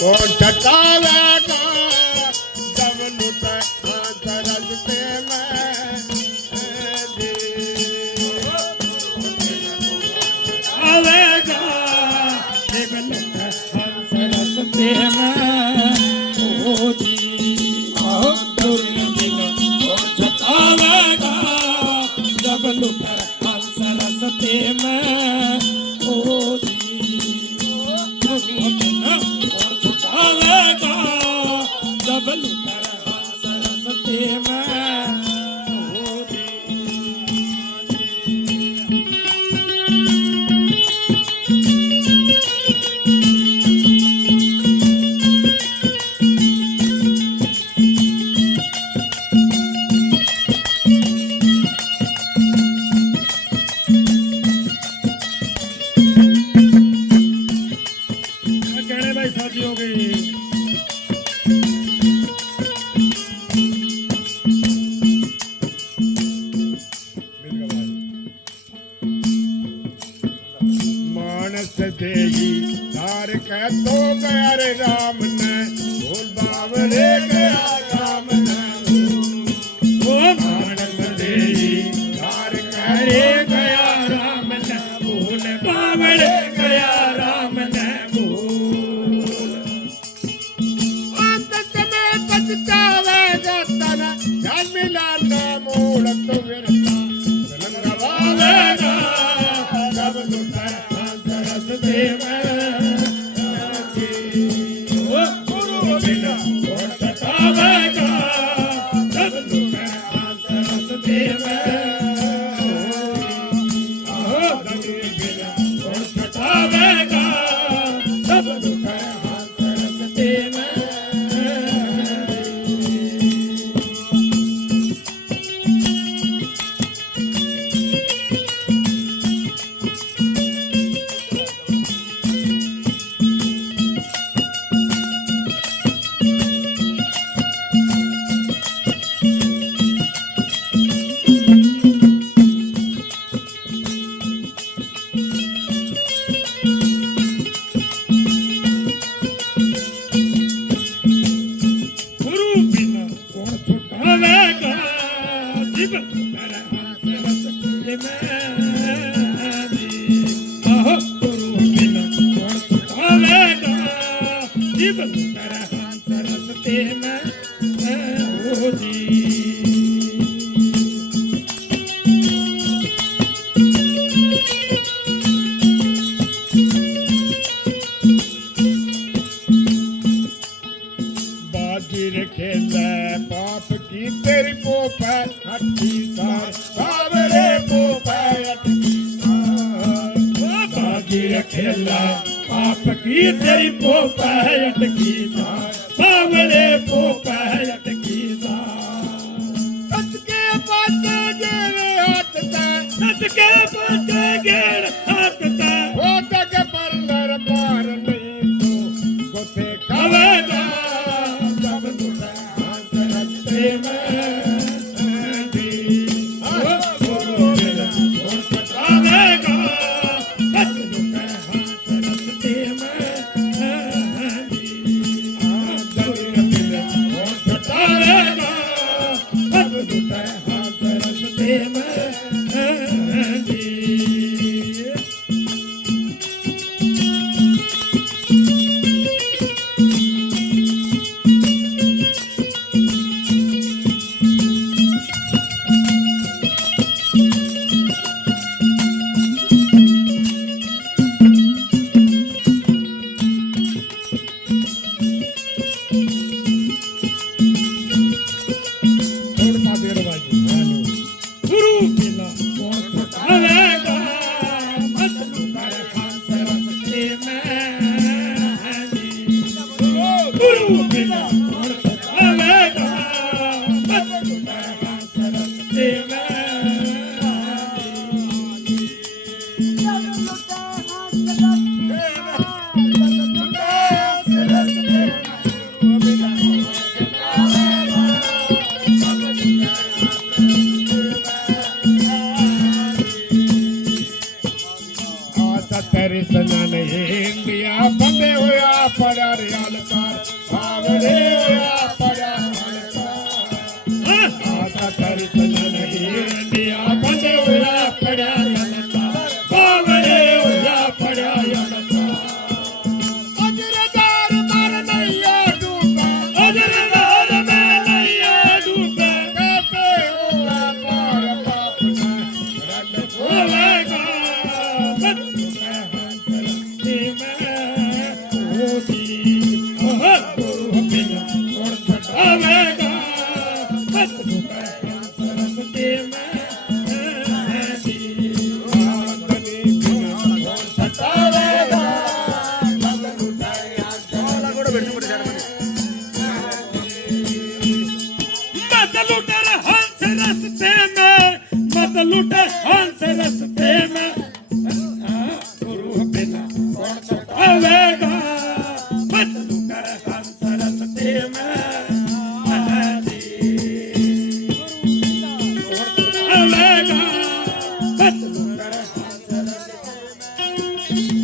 कौन छटावेगा जब लुटे रस्ते में आवेगा जब लुटे रस्ते में ओ जी कौन छटावेगा जब लुटे रस्ते में ओ आवेगा जब लुटे रस्ते में हो गई। मानस देगी तार कह तो गया रे राम ने बोल बावरे गया राम ने वो मानस देगी तार कह रे गया राम ने बोल बावरे गया राम ने पाप की तेरी पोप है हट्टी सार बावरे पोप है हट्टी सार बाजी रखेला पाप की तेरी पोप है अटकी सार बावरे पोप है अटकी सार सच के पाते गेरे हटता सच के पाते गेर हटता हो तक परलर पार नहीं तो गोते खावेगा जब लुटे रस्ते में तेरे सना ने इंडिया बंदे होया पड़ा रियाल ਤਾਰ ਸਾਵਰੇ ਹੋਇਆ ਪੜਿਆ ਆਤਾ ਦਰਸ਼ਨ ਨਹੀਂ ਰੰਡਿਆ ਬੰਦੇ ਹੋਇਆ ਪੜਿਆ ਲੰਤਾ ਬਾਵਰੇ ਹੋਇਆ ਪੜਿਆ ਲੰਤਾ ਅਜਰਦਾਰ ਮਰ ਨਈਆ ਡੂਬਾ ਅਜਰਦਾਰ ਮੈਂ ਨਹੀਂ ਡੂਬੇ ਕਹਤੇ ਹੋਇਆ ਪਾਰ ਪਾਪ ਨਾ ਰੱਲ ਹੋਵੇਗਾ ਮਤ ਤੇ ਮੈਂ ਹੋਦੀ ਉਹ ਗੁਰੂ ਬਿਨਾ ਕੋਣ ਛਡਾਵੇਗਾ ਮਤ ਤੇ ਮੈਂ ਦੀ ਆਮਦਨੀ ਬਿਨਾ ਹੋਣ ਸਤਾਵੇਗਾ ਲੱਲ ਲੁਟਾਇਆ ਚੋਲਾ ਕੋੜ ਬੈਠ ਬੜੇ ਜੜ मत लुटे हंस रस्ते में मत लुटे हंस रस्ते में गुरु बिना कौन छुड़ावेगा मत लुटे हंस रस्ते में छुड़ावेगा मत लुटे हंस रस्ते में